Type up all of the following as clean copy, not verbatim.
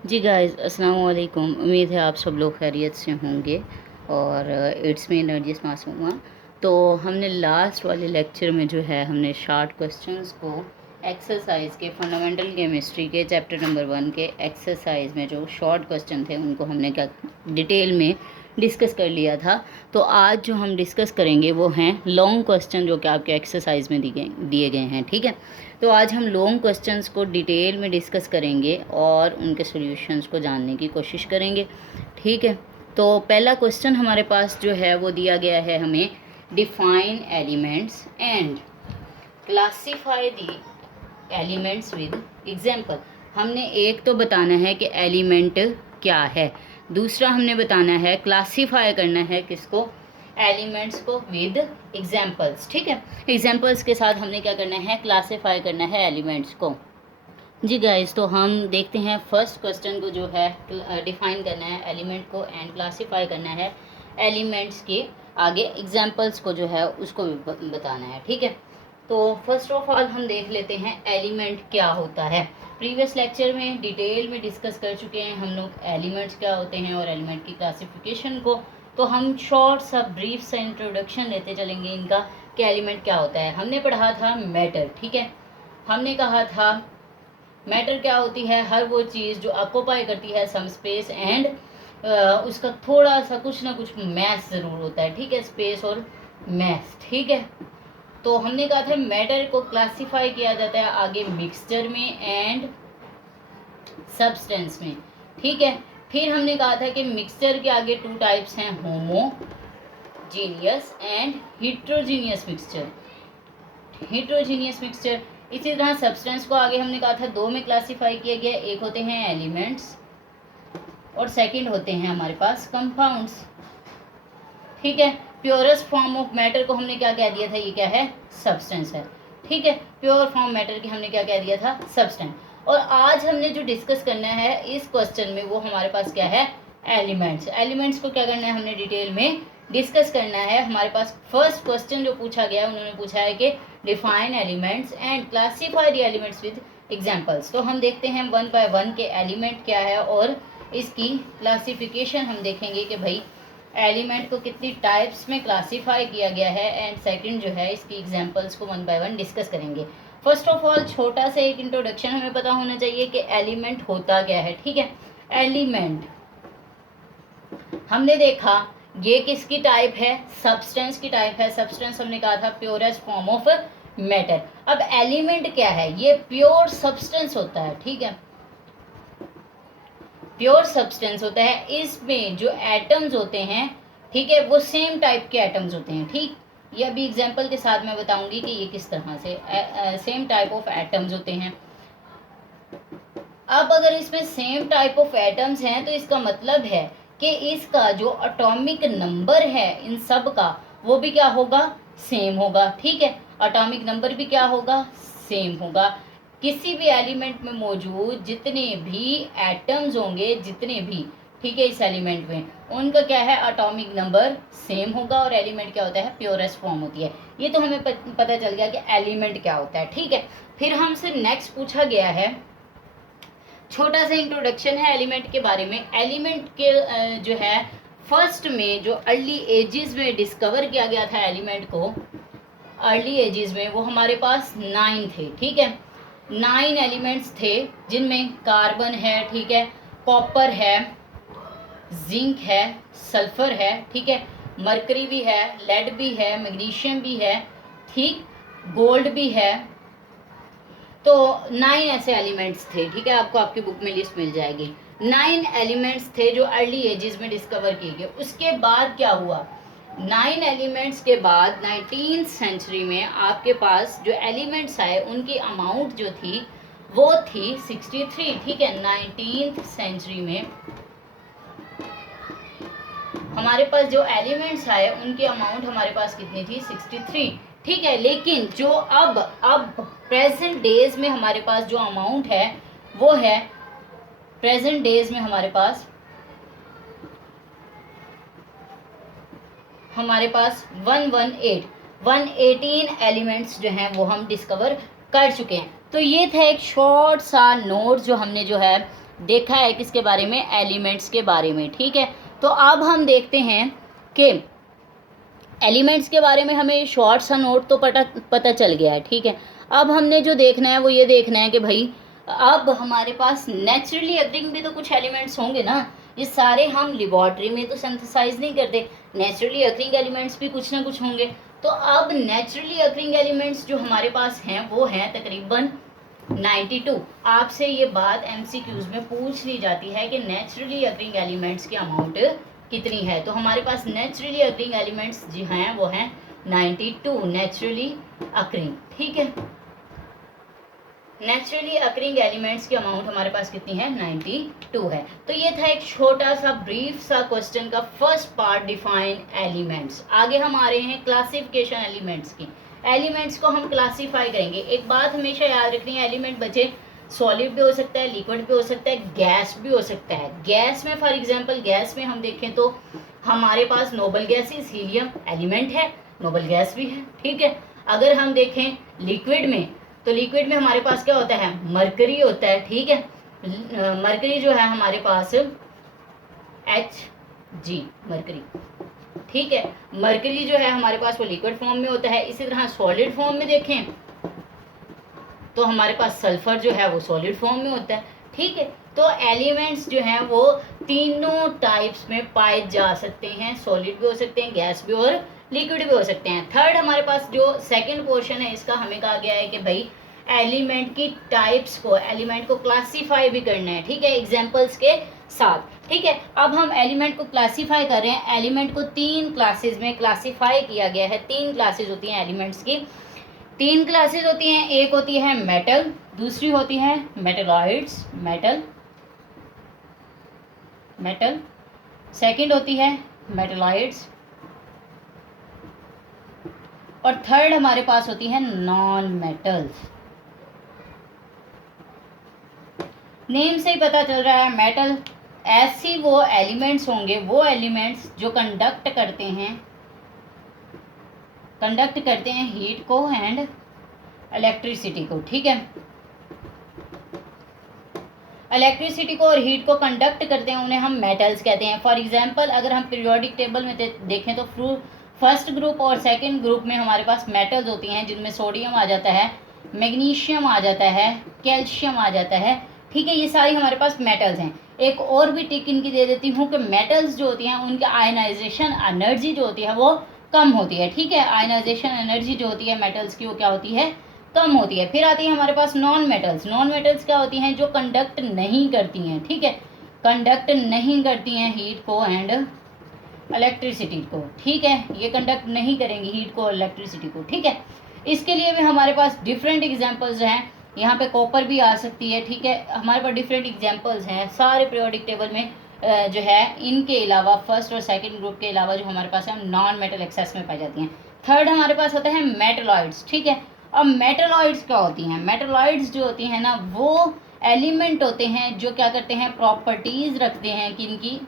जी guys अस्सलाम वालेकुम। उम्मीद है आप सब लोग खैरियत से होंगे और इट्स मी नरजिस मासूमा। तो हमने लास्ट वाले लेक्चर में जो है हमने शॉर्ट क्वेश्चंस को एक्सरसाइज के फंडामेंटल केमिस्ट्री के चैप्टर नंबर 1 के एक्सरसाइज में जो शॉर्ट क्वेश्चन थे उनको हमने क्या डिटेल में डिस्कस कर लिया था। तो आज जो हम डिस्कस करेंगे वो हैं लॉन्ग क्वेश्चन जो कि आपके एक्सरसाइज में दिए गए हैं। ठीक है, तो आज हम लॉन्ग क्वेश्चंस को डिटेल में डिस्कस करेंगे और उनके सॉल्यूशंस को जानने की कोशिश करेंगे। ठीक है, तो पहला क्वेश्चन हमारे पास जो है वो दिया गया है हमें, define elements and classify the elements with example. हमने एक तो बताना है कि एलिमेंट क्या है, दूसरा हमने बताना है क्लासीफाई करना है किसको, एलिमेंट्स को विद एग्जाम्पल्स। ठीक है, एग्जाम्पल्स के साथ हमने क्या करना है, क्लासीफाई करना है एलिमेंट्स को। जी गाइस, तो हम देखते हैं फर्स्ट क्वेश्चन को जो है डिफाइन करना है एलिमेंट को एंड क्लासीफाई करना है एलिमेंट्स के आगे एग्जाम्पल्स को जो है उसको भी बताना है। ठीक है, तो फर्स्ट ऑफ ऑल हम देख लेते हैं एलिमेंट क्या होता है। प्रीवियस लेक्चर में डिटेल में डिस्कस कर चुके हैं हम लोग एलिमेंट्स क्या होते हैं और एलिमेंट की क्लासिफिकेशन को। तो हम शॉर्ट सा ब्रीफ सा इंट्रोडक्शन लेते चलेंगे इनका कि एलिमेंट क्या होता है। हमने पढ़ा था मैटर। ठीक है, हमने कहा था मैटर क्या होती है, हर वो चीज़ जो ऑक्यूपाई करती है सम स्पेस एंड उसका थोड़ा सा कुछ ना कुछ मैथ ज़रूर होता है। ठीक है, स्पेस और मैथ। ठीक है, तो हमने कहा था मैटर को क्लासिफाई किया जाता है आगे मिक्सचर में एंड सब्सटेंस में। ठीक है, फिर हमने कहा था कि मिक्सचर के आगे टू टाइप्स हैं, homogeneous and heterogeneous mixture. Heterogeneous mixture. इसी तरह सब्सटेंस को आगे हमने कहा था दो में क्लासिफाई किया गया, एक होते हैं एलिमेंट्स और सेकंड होते हैं हमारे पास कंपाउंड्स। ठीक है, प्योरेस्ट फॉर्म ऑफ मैटर को हमने क्या कह दिया था, ये क्या है, सब्सटेंस है। ठीक है, प्योर फॉर्म मैटर की हमने क्या कह दिया था, सब्सटेंस। और आज हमने जो डिस्कस करना है इस क्वेश्चन में वो हमारे पास क्या है, एलिमेंट्स। एलिमेंट्स को क्या करना है, हमने डिटेल में डिस्कस करना है। हमारे पास फर्स्ट क्वेश्चन जो पूछा गया है उन्होंने पूछा है कि define elements and classify the elements with examples. तो हम देखते हैं वन बाय वन के एलिमेंट क्या है और इसकी क्लासिफिकेशन हम देखेंगे कि भाई एलिमेंट को कितनी टाइप्स में क्लासीफाई किया गया है एंड सेकंड जो है इसकी एग्जांपल्स को वन बाय वन डिस्कस करेंगे। फर्स्ट ऑफ ऑल छोटा सा एक इंट्रोडक्शन हमें पता होना चाहिए कि एलिमेंट होता क्या है। ठीक है, एलिमेंट हमने देखा ये किसकी टाइप है, सब्सटेंस की टाइप है। सब्सटेंस हमने कहा था प्योरेस्ट फॉर्म ऑफ मैटर। अब एलिमेंट क्या है, ये प्योर सब्सटेंस होता है। ठीक है, प्योर सब्सटेंस होता है, इसमें जो एटम्स होते हैं, ठीक है, वो सेम टाइप के एटम्स होते हैं। ठीक, ये अभी एग्जांपल के साथ मैं बताऊंगी कि ये किस तरह से सेम टाइप ऑफ एटम्स होते हैं। अब अगर इसमें सेम टाइप ऑफ एटम्स हैं तो इसका मतलब है कि इसका जो एटॉमिक नंबर है इन सब का वो भी क्या होगा, सेम होगा। ठीक है, एटॉमिक नंबर भी क्या होगा, सेम होगा। किसी भी एलिमेंट में मौजूद जितने भी एटम्स होंगे, जितने भी, ठीक है, इस एलिमेंट में उनका क्या है, एटॉमिक नंबर सेम होगा। और एलिमेंट क्या होता है, प्योरेस्ट फॉर्म होती है। ये तो हमें पता चल गया कि एलिमेंट क्या होता है। ठीक है, फिर हमसे नेक्स्ट पूछा गया है, छोटा सा इंट्रोडक्शन है एलिमेंट के बारे में। एलिमेंट के जो है फर्स्ट में जो अर्ली एजेस में डिस्कवर किया गया था एलिमेंट को, अर्ली एजेस में वो हमारे पास 9 थे। ठीक है, 9 एलिमेंट्स थे जिनमें कार्बन है, ठीक है, कॉपर है, जिंक है, सल्फर है, ठीक है, मरकरी भी है, लेड भी है, मैग्नीशियम भी है, ठीक, गोल्ड भी है। तो 9 ऐसे एलिमेंट्स थे। ठीक है, आपको आपकी बुक में लिस्ट मिल जाएगी। 9 एलिमेंट्स थे जो अर्ली एजेस में डिस्कवर किए गए। उसके बाद क्या हुआ, 9 एलिमेंट्स के बाद 19th सेंचुरी में आपके पास जो एलिमेंट्स आए उनकी अमाउंट जो थी वो थी 63। ठीक है, 19th सेंचुरी में हमारे पास जो एलिमेंट्स आए उनकी अमाउंट हमारे पास कितनी थी, 63। ठीक है, लेकिन जो अब प्रेजेंट डेज में हमारे पास जो अमाउंट है वो है, प्रेजेंट डेज में हमारे पास 118 एलिमेंट्स जो हैं वो हम डिस्कवर कर चुके हैं। तो ये था एक शॉर्ट सा नोट जो हमने जो है देखा है किसके बारे में, एलिमेंट्स के बारे में, ठीक है। तो अब हम देखते हैं कि एलिमेंट्स के बारे में हमें शॉर्ट सा नोट तो पता चल गया है, ठीक है। अब हमने जो देखना है वो ये देखना है कि भाई अब हमारे पास नेचुरली अग्रिंग भी तो कुछ एलिमेंट्स होंगे ना, ये सारे हम लेबॉर्ट्री में तो सिंथेसाइज नहीं करते, नेचुरली अग्रिंग एलिमेंट्स भी कुछ ना कुछ होंगे। तो अब नेचुरली अग्रिंग एलिमेंट्स जो हमारे पास हैं वो हैं तकरीबन 92। आपसे ये बात एमसीक्यूज में पूछ ली जाती है कि नेचुरली अग्रिंग एलिमेंट्स की अमाउंट कितनी है। तो हमारे पास नेचुरली अग्रिंग एलिमेंट्स जी हैं वो हैं 92 नेचुरली अग्रिंग, ठीक है। नेचुरली अकरिंग एलिमेंट्स की अमाउंट हमारे पास कितनी है, 92 है। तो ये था एक छोटा सा ब्रीफ सा क्वेश्चन का फर्स्ट पार्ट, डिफाइन एलिमेंट्स। आगे हम आ रहे हैं क्लासिफिकेशन एलिमेंट्स की। एलिमेंट्स को हम क्लासीफाई करेंगे। एक बात हमेशा याद रखनी है, एलिमेंट बचे सॉलिड भी हो सकता है, लिक्विड भी हो सकता है, गैस भी हो सकता है। गैस में फॉर एग्जांपल गैस में हम देखें तो हमारे पास नोबल गैसेस, हीलियम एलिमेंट है, नोबल गैस भी है, ठीक है। अगर हम देखें लिक्विड में तो लिक्विड में हमारे पास क्या होता है, मरकरी होता है, ठीक है। मरकरी जो है हमारे पास Hg मरकरी, ठीक है। मरकरी जो है हमारे पास वो लिक्विड फॉर्म में होता है। इसी तरह सॉलिड फॉर्म में देखें तो हमारे पास सल्फर जो है वो सॉलिड फॉर्म में होता है, ठीक है। तो एलिमेंट्स जो हैं वो तीनों टाइप्स में पाए जा सकते हैं, सॉलिड भी हो सकते हैं, गैस भी और लिक्विड भी हो सकते हैं। थर्ड हमारे पास जो सेकंड पोर्शन है इसका हमें कहा गया है कि भाई एलिमेंट की टाइप्स को, एलिमेंट को क्लासीफाई भी करना है, ठीक है, एग्जांपल्स के साथ, ठीक है। अब हम एलिमेंट को क्लासीफाई कर रहे हैं। एलिमेंट को 3 क्लासेस में क्लासीफाई किया गया है। 3 क्लासेस होती हैं एलिमेंट्स की, 3 क्लासेस होती हैं। एक होती है मेटल, दूसरी होती है मेटलॉइड्स, मेटल, सेकंड होती है मेटलॉइड्स, और थर्ड हमारे पास होती है नॉन मेटल्स। नेम से ही पता चल रहा है मेटल ऐसी वो एलिमेंट्स होंगे, वो एलिमेंट्स जो कंडक्ट करते हैं हीट को एंड इलेक्ट्रिसिटी को, ठीक है। इलेक्ट्रिसिटी को और हीट को कंडक्ट करते हैं, उन्हें हम मेटल्स कहते हैं। फॉर एग्जांपल अगर हम पीरियोडिक टेबल में देखें तो फर्स्ट ग्रुप और सेकंड ग्रुप में हमारे पास मेटल्स होती हैं, जिनमें सोडियम आ जाता है, मैग्नीशियम आ जाता है, कैल्शियम आ जाता है, ठीक है। ये सारी हमारे पास मेटल्स हैं। एक और भी टिक इनकी दे देती हूँ कि मेटल्स जो होती हैं उनकी आयनाइजेशन एनर्जी जो होती है वो कम होती है, ठीक है। आयनाइजेशन एनर्जी जो होती है मेटल्स की वो क्या होती है, कम होती है। फिर आती है हमारे पास नॉन मेटल्स। नॉन मेटल्स क्या होती हैं, जो कंडक्ट नहीं करती हैं, ठीक है, कंडक्ट नहीं करती हैं हीट को एंड इलेक्ट्रिसिटी को, ठीक है। ये कंडक्ट नहीं करेंगी हीट को और इलेक्ट्रिसिटी को, ठीक है। इसके लिए भी हमारे पास डिफरेंट एग्जांपल्स हैं। यहाँ पे कॉपर भी आ सकती है, ठीक है। हमारे पास डिफरेंट एग्जांपल्स हैं सारे पीरियोडिक टेबल में जो है। इनके अलावा फर्स्ट और सेकंड ग्रुप के अलावा जो हमारे पास है नॉन मेटल एक्सेस में पाई जाती हैं। थर्ड हमारे पास होता है मेटलॉइड्स, ठीक है। अब मेटलॉइड्स क्या होती हैं, मेटलॉइड्स जो होती हैं ना वो एलिमेंट होते हैं जो क्या करते हैं, प्रॉपर्टीज रखते हैं कि इनकी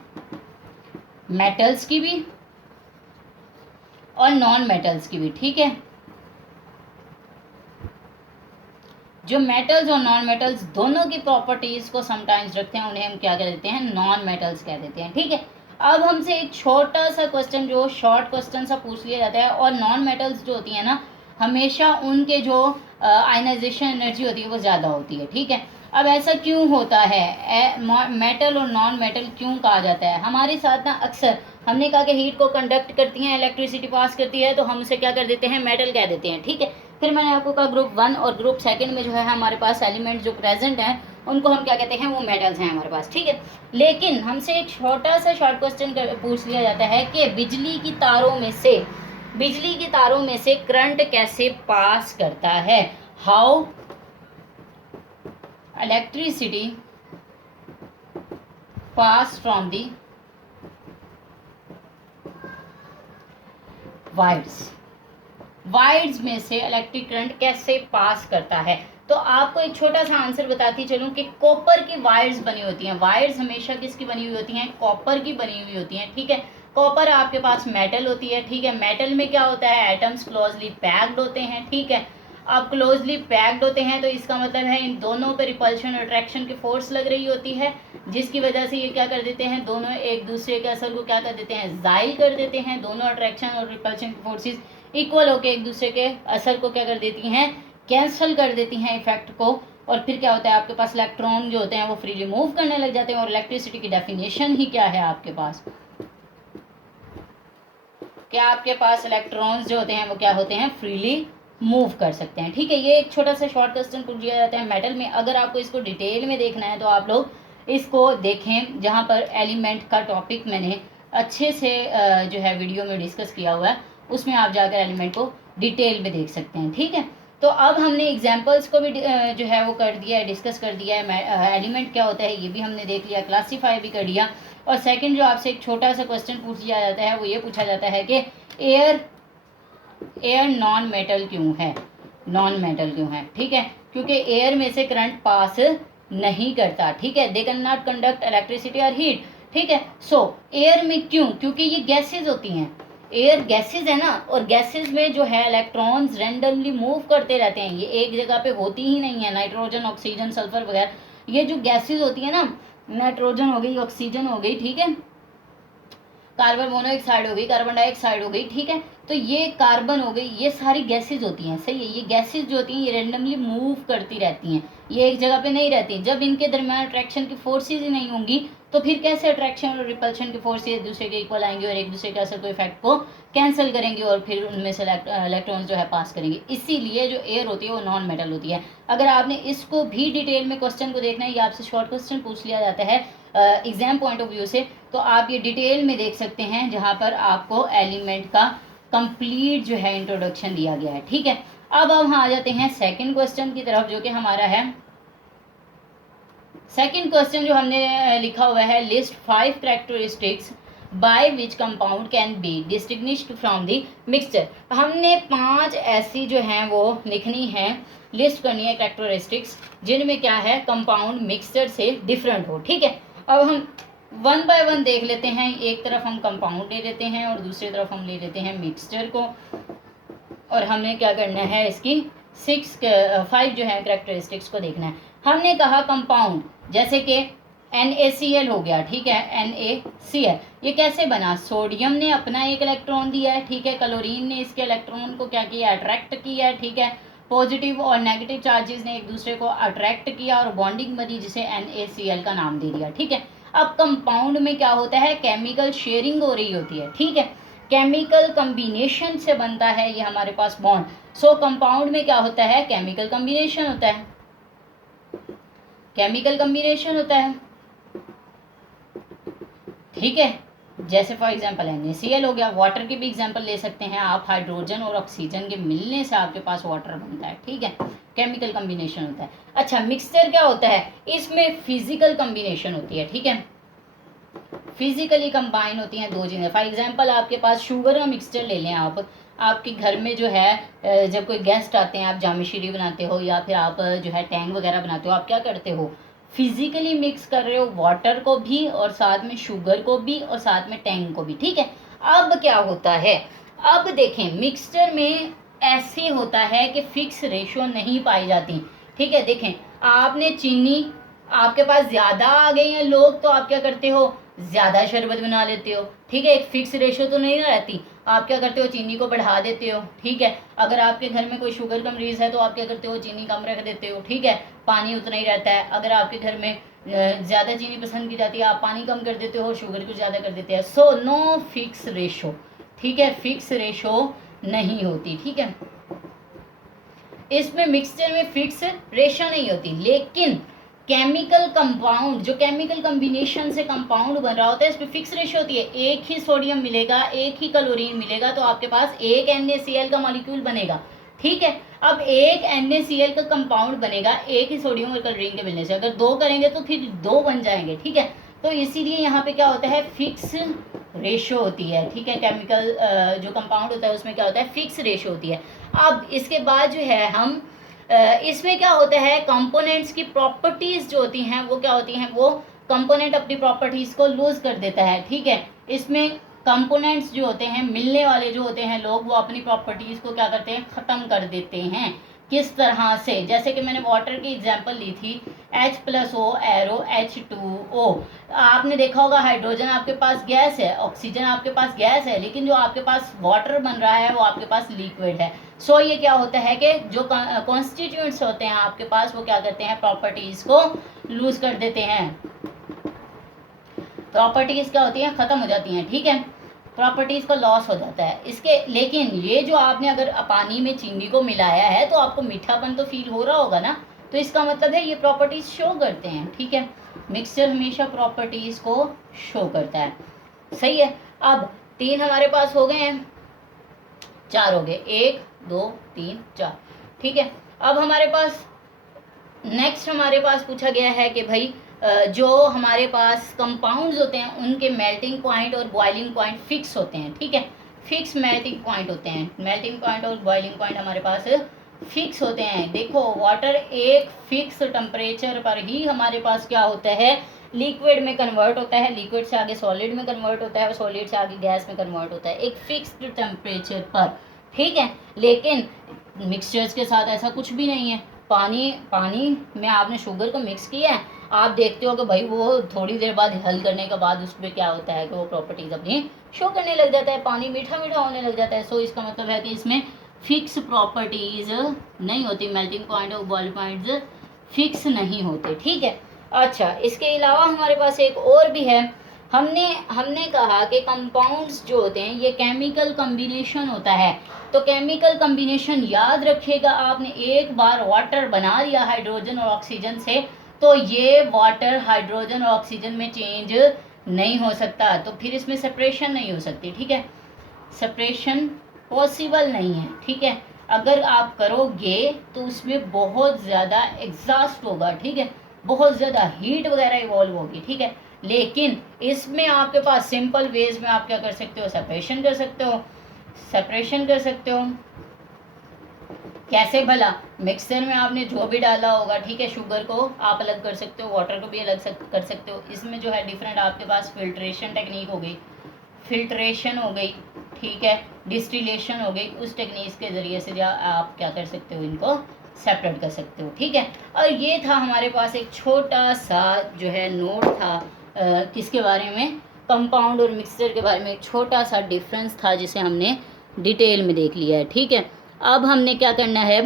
मेटल्स की भी और नॉन मेटल्स की भी, ठीक है। जो मेटल्स और नॉन मेटल्स दोनों की प्रॉपर्टीज को समटाइम्स रखते हैं, उन्हें हम क्या कह देते हैं, नॉन मेटल्स कह देते हैं, ठीक है। अब हमसे एक छोटा सा क्वेश्चन जो शॉर्ट क्वेश्चन सा पूछ लिया जाता है, और नॉन मेटल्स जो होती है ना हमेशा उनके जो आयनाइजेशन एनर्जी होती है वो ज़्यादा होती है, ठीक है। अब ऐसा क्यों होता है, मेटल और नॉन मेटल क्यों कहा जाता है। हमारे साथ ना अक्सर हमने कहा कि हीट को कंडक्ट करती हैं, इलेक्ट्रिसिटी पास करती है, तो हम उसे क्या कर देते हैं, मेटल कह देते हैं, ठीक है। फिर मैंने आपको कहा ग्रुप 1 और ग्रुप 2 में जो है हमारे पास एलिमेंट जो प्रेजेंट हैं उनको हम क्या कहते हैं, वो मेटल्स हैं हमारे पास, ठीक है। लेकिन हमसे एक छोटा सा शॉर्ट क्वेश्चन पूछ लिया जाता है कि बिजली की तारों में से करंट कैसे पास करता है, how electricity pass from the wires में से इलेक्ट्रिक करंट कैसे पास करता है। तो आपको एक छोटा सा आंसर बताती चलूं कि कॉपर की वायर्स बनी होती हैं। वायर्स हमेशा किसकी बनी हुई होती हैं, कॉपर की बनी हुई होती हैं, ठीक है। कॉपर आपके पास मेटल होती है, ठीक है। मेटल में क्या होता है, एटम्स क्लोजली पैक्ड होते हैं, ठीक है। अब क्लोजली पैक्ड होते हैं तो इसका मतलब है इन दोनों पे रिपल्शन और अट्रैक्शन की फोर्स लग रही होती है, जिसकी वजह से ये क्या कर देते हैं, दोनों एक दूसरे के असर को क्या कर देते हैं, ज़ाइल कर देते हैं। दोनों अट्रैक्शन और रिपल्शन की फोर्सेस इक्वल होकर एक दूसरे के असर को क्या कर देती हैं, कैंसिल कर देती हैं इफेक्ट को। और फिर क्या होता है, आपके पास इलेक्ट्रॉन जो होते हैं वो फ्रीली मूव करने लग जाते हैं। और इलेक्ट्रिसिटी की डेफिनेशन ही क्या है आपके पास, क्या आपके पास इलेक्ट्रॉन्स जो होते हैं वो क्या होते हैं, फ्रीली मूव कर सकते हैं। ठीक है, ये एक छोटा सा शॉर्ट क्वेश्चन पूछ दिया जाता है मेटल में। अगर आपको इसको डिटेल में देखना है तो आप लोग इसको देखें, जहाँ पर एलिमेंट का टॉपिक मैंने अच्छे से जो है वीडियो में डिस्कस किया हुआ है, उसमें आप जाकर एलिमेंट को डिटेल में देख सकते हैं। ठीक है, तो अब हमने एग्जाम्पल्स को भी जो है वो कर दिया है, डिस्कस कर दिया है। एलिमेंट क्या होता है ये भी हमने देख लिया, क्लासीफाई भी कर लिया। और सेकंड जो आपसे एक छोटा सा क्वेश्चन पूछ लिया जाता है वो ये पूछा जाता है कि एयर नॉन मेटल क्यों है, नॉन मेटल क्यों है। ठीक है, क्योंकि एयर में से करंट पास नहीं करता। ठीक है, they can not conduct electricity और हीट। ठीक है, सो एयर में क्यों, क्योंकि ये गैसेज होती हैं, एयर गैसेज है ना, और गैसेज में जो है इलेक्ट्रॉन्स रैंडमली मूव करते रहते हैं, ये एक जगह पे होती ही नहीं है। नाइट्रोजन, ऑक्सीजन, सल्फर वगैरह, ये जो गैसेज होती है ना, नाइट्रोजन हो गई, ऑक्सीजन हो गई, ठीक है, कार्बन मोनोऑक्साइड हो गई, कार्बन डाइऑक्साइड हो गई। ठीक है, तो ये कार्बन हो गई, ये सारी गैसेज होती हैं। सही है, ये गैसेज जो होती हैं ये रैंडमली मूव करती रहती हैं, ये एक जगह पे नहीं रहती। जब इनके दरमियान अट्रैक्शन की फोर्सेज ही नहीं होंगी तो फिर कैसे अट्रैक्शन और रिपल्शन की फोर्स एक दूसरे के इक्वल आएंगे और एक दूसरे के असर को इफेक्ट को कैंसिल करेंगे और फिर उनमें से इलेक्ट्रॉन्स जो है पास करेंगे। इसीलिए जो एयर होती है वो नॉन मेटल होती है। अगर आपने इसको भी डिटेल में क्वेश्चन को देखना है, या आपसे शॉर्ट क्वेश्चन पूछ लिया जाता है एग्जाम पॉइंट ऑफ व्यू से, तो आप ये डिटेल में देख सकते हैं, जहाँ पर आपको एलिमेंट का कंप्लीट जो है इंट्रोडक्शन दिया गया है। ठीक है, अब हम आ जाते हैं सेकंड क्वेश्चन की तरफ, जो कि हमारा है सेकंड क्वेश्चन जो हमने लिखा हुआ है, list 5 characteristics by which compound can be distinguished from the mixture. हमने 5 ऐसी जो हैं वो लिखनी है, लिस्ट करनी है कैरेक्टरिस्टिक्स, जिनमें क्या है, कंपाउंड मिक्सचर से डिफरेंट हो। ठीक है, अब हम 1 बाय 1 देख लेते हैं। एक तरफ हम कंपाउंड ले लेते हैं और दूसरी तरफ हम ले लेते हैं मिक्सचर को, और हमने क्या करना है, इसकी 5 जो है कैरेक्टरिस्टिक्स को देखना है। हमने कहा कंपाउंड, जैसे कि NaCl हो गया। ठीक है, NaCl ये कैसे बना, सोडियम ने अपना एक इलेक्ट्रॉन दिया है, ठीक है, क्लोरीन ने इसके इलेक्ट्रॉन को क्या किया, अट्रैक्ट किया है। ठीक है, पॉजिटिव और नेगेटिव चार्जेस ने एक दूसरे को अट्रैक्ट किया और बॉन्डिंग बनी, जिसे NaCl का नाम दे दिया। ठीक है, अब कंपाउंड में क्या होता है, केमिकल शेयरिंग हो रही होती है। ठीक है, केमिकल कम्बिनेशन से बनता है ये हमारे पास बॉन्ड। सो कंपाउंड में क्या होता है, केमिकल कम्बिनेशन होता है, केमिकल कम्बिनेशन होता है। ठीक है, जैसे फॉर एग्जांपल NaCl हो गया। वाटर के भी एग्जांपल ले सकते हैं आप, हाइड्रोजन और ऑक्सीजन के मिलने से आपके पास वाटर बनता है। ठीक है, केमिकल कम्बिनेशन होता है। अच्छा, मिक्सचर क्या होता है, इसमें फिजिकल कम्बिनेशन होती है। ठीक है, फिजिकली कंबाइन होती हैं 2 चीज़ें। फॉर एग्जांपल आपके पास शुगर का मिक्सचर ले लें आप, आपके घर में जो है जब कोई गेस्ट आते हैं, आप जामिशीरी बनाते हो या फिर आप जो है टैंग वगैरह बनाते हो, आप क्या करते हो, फिजिकली मिक्स कर रहे हो वाटर को भी और साथ में शुगर को भी और साथ में टैंग को भी। ठीक है, अब क्या होता है, अब देखें मिक्सचर में ऐसे होता है कि फिक्स रेशो नहीं पाई जाती। ठीक है, देखें आपने चीनी, आपके पास ज़्यादा आ गई हैं लोग, तो आप क्या करते हो, ज़्यादा शरबत बना लेते हो। ठीक है, एक फिक्स रेशो तो नहीं रहती, आप क्या करते हो, चीनी को बढ़ा देते हो। ठीक है, अगर आपके घर में कोई शुगर का मरीज़ है तो आप क्या करते हो, चीनी कम रख देते हो। ठीक है, पानी उतना ही रहता है। अगर आपके घर में ज़्यादा चीनी पसंद की जाती है, आप पानी कम कर देते हो, शुगर को ज़्यादा कर देते हैं। So no fix ratio. ठीक है, फिक्स रेशो नहीं होती। ठीक है, इसमें मिक्सचर में फिक्स रेशो नहीं होती, लेकिन केमिकल कंपाउंड, जो केमिकल कम्बिनेशन से कंपाउंड बन रहा होता है, इस पर फिक्स रेशो होती है। एक ही सोडियम मिलेगा, एक ही क्लोरीन मिलेगा, तो आपके पास एक NaCl का मॉलिक्यूल बनेगा। ठीक है, अब एक NaCl का कंपाउंड बनेगा एक ही सोडियम और क्लोरीन के मिलने से। अगर 2 करेंगे तो फिर 2 बन जाएंगे। ठीक है, तो इसीलिए यहाँ पे क्या होता है, फिक्स रेशो होती है। ठीक है, केमिकल जो कंपाउंड होता है उसमें क्या होता है, फिक्स रेशो होती है। अब इसके बाद जो है हम इसमें क्या होता है, कंपोनेंट्स की प्रॉपर्टीज जो होती हैं वो क्या होती हैं, वो कंपोनेंट अपनी प्रॉपर्टीज को लूज कर देता है। ठीक है, इसमें कंपोनेंट्स जो होते हैं, मिलने वाले जो होते हैं लोग, वो अपनी प्रॉपर्टीज को क्या करते हैं, खत्म कर देते हैं। किस तरह से, जैसे कि मैंने वाटर की एग्जांपल ली थी, H+O एरो H2O। आपने देखा होगा हाइड्रोजन आपके पास गैस है, ऑक्सीजन आपके पास गैस है, लेकिन जो आपके पास वाटर बन रहा है वो आपके पास लिक्विड है। सो ये क्या होता है कि जो कॉन्स्टिट्यूएंट्स होते हैं आपके पास वो क्या करते हैं, प्रॉपर्टीज को लूज कर देते हैं, प्रॉपर्टीज क्या होती हैं, खत्म हो जाती हैं, ठीक है, प्रॉपर्टीज का लॉस हो जाता है इसके। लेकिन ये जो आपने अगर पानी में चीनी को मिलाया है तो आपको मीठापन तो फील हो रहा होगा ना, तो इसका मतलब है ये प्रॉपर्टीज शो करते हैं, ठीक है, मिक्सचर हमेशा प्रॉपर्टीज को शो करता है, सही है। अब 3 हमारे पास हो गए हैं, 4 हो गए, 1 2 3 4, ठीक है। अब हमारे पास नेक्स्ट हमारे पास पूछा गया है कि भाई जो हमारे पास कंपाउंड्स होते हैं उनके मेल्टिंग पॉइंट और बॉइलिंग पॉइंट फिक्स होते हैं, ठीक है, फिक्स मेल्टिंग पॉइंट होते हैं, मेल्टिंग पॉइंट और बॉइलिंग पॉइंट हमारे पास फिक्स होते हैं। देखो वाटर एक फिक्स टेम्परेचर पर ही हमारे पास क्या होता है, लिक्विड में कन्वर्ट होता है, लिक्विड से आगे सॉलिड में कन्वर्ट होता है और सॉलिड से आगे गैस में कन्वर्ट होता है, एक फिक्स्ड टेम्परेचर पर, ठीक है। लेकिन मिक्सचर्स के साथ ऐसा कुछ भी नहीं है। पानी में आपने शुगर को मिक्स किया है, आप देखते हो कि भाई वो थोड़ी देर बाद हल करने के बाद उसमें क्या होता है कि वो प्रॉपर्टीज अपनी शो करने लग जाता है, पानी मीठा मीठा होने लग जाता है। सो इसका मतलब है कि इसमें फिक्स प्रॉपर्टीज नहीं होती, मेल्टिंग पॉइंट और बॉइल पॉइंट्स फिक्स नहीं होते, ठीक है। अच्छा, इसके अलावा हमारे पास एक और भी है, हमने कहा कि कंपाउंड्स जो होते हैं ये केमिकल कम्बिनेशन होता है। तो केमिकल कम्बिनेशन याद रखिएगा, आपने एक बार वाटर बना लिया हाइड्रोजन और ऑक्सीजन से, तो ये वाटर हाइड्रोजन और ऑक्सीजन में चेंज नहीं हो सकता, तो फिर इसमें सेपरेशन नहीं हो सकती, ठीक है, सेपरेशन पॉसिबल नहीं है, ठीक है। अगर आप करोगे तो उसमें बहुत ज़्यादा एग्जॉस्ट होगा, ठीक है, बहुत ज़्यादा हीट वगैरह इवॉल्व होगी, ठीक है। लेकिन इसमें आपके पास सिंपल वेज में आप क्या कर सकते हो, सेपरेशन कर सकते हो, सेपरेशन कर सकते हो। कैसे भला, मिक्सर में आपने जो भी डाला होगा, ठीक है, शुगर को आप अलग कर सकते हो, वाटर को भी अलग कर सकते हो। इसमें जो है डिफरेंट आपके पास फिल्ट्रेशन टेक्निक हो गई, फिल्ट्रेशन हो गई, ठीक है, डिस्टिलेशन हो गई, उस टेक्निक के ज़रिए से जो आप क्या कर सकते हो, इनको सेपरेट कर सकते हो, ठीक है। और ये था हमारे पास एक छोटा सा जो है नोट था किसके बारे में, कंपाउंड और मिक्सचर के बारे में, एक छोटा सा डिफरेंस था जिसे हमने डिटेल में देख लिया है, ठीक है। अब हमने क्या करना है,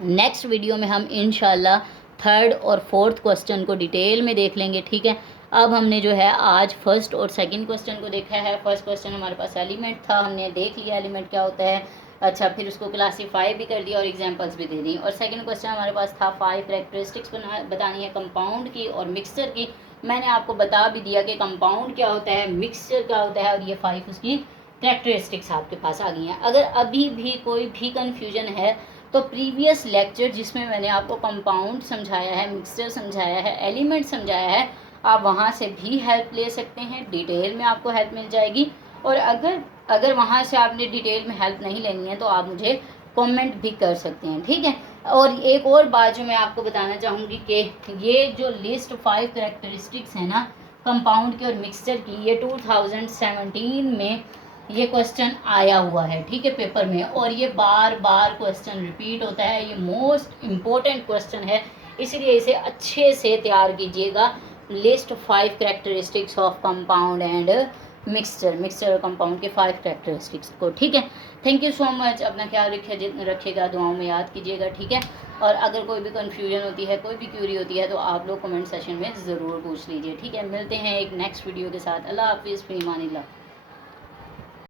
नेक्स्ट वीडियो में हम इंशाल्लाह 3rd और 4th क्वेश्चन को डिटेल में देख लेंगे, ठीक है। अब हमने जो है आज फर्स्ट और सेकंड क्वेश्चन को देखा है। फर्स्ट क्वेश्चन हमारे पास एलिमेंट था, हमने देख लिया एलिमेंट क्या होता है, अच्छा, फिर उसको क्लासीफाई भी कर दिया और एग्जांपल्स भी दे दी। और सेकंड क्वेश्चन हमारे पास था 5 कैरेक्टरिस्टिक्स बतानी है कंपाउंड की और मिक्सचर की। मैंने आपको बता भी दिया कि कंपाउंड क्या होता है, मिक्सचर क्या होता है, और ये 5 उसकी कैरेक्टरिस्टिक्स आपके पास आ गई हैं। अगर अभी भी कोई भी कन्फ्यूजन है तो प्रीवियस लेक्चर जिसमें मैंने आपको कंपाउंड समझाया है, मिक्सचर समझाया है, एलिमेंट समझाया है, आप वहाँ से भी हेल्प ले सकते हैं, डिटेल में आपको हेल्प मिल जाएगी। और अगर वहाँ से आपने डिटेल में हेल्प नहीं लेनी है तो आप मुझे कमेंट भी कर सकते हैं, ठीक है। और एक और बात जो मैं आपको बताना चाहूँगी कि ये जो लिस्ट 5 कैरेक्टरिस्टिक्स है ना कंपाउंड की और मिक्सचर की, ये 2017 में ये क्वेश्चन आया हुआ है, ठीक है, पेपर में, और ये बार बार क्वेश्चन रिपीट होता है, ये मोस्ट इम्पोर्टेंट क्वेश्चन है, इसलिए इसे अच्छे से तैयार कीजिएगा। List 5 characteristics of compound and mixture और कंपाउंड के 5 कैरेक्टरिस्टिक्स को, ठीक है। थैंक यू सो मच, अपना ख्याल रखिएगा, दुआओं में याद कीजिएगा, ठीक है। और अगर कोई भी कन्फ्यूजन होती है, कोई भी क्यूरी होती है तो आप लोग कमेंट सेशन में ज़रूर पूछ लीजिए, ठीक है। मिलते हैं एक नेक्स्ट वीडियो के साथ। अल्लाह हाफिज़, फ़ी अमानिल्लाह।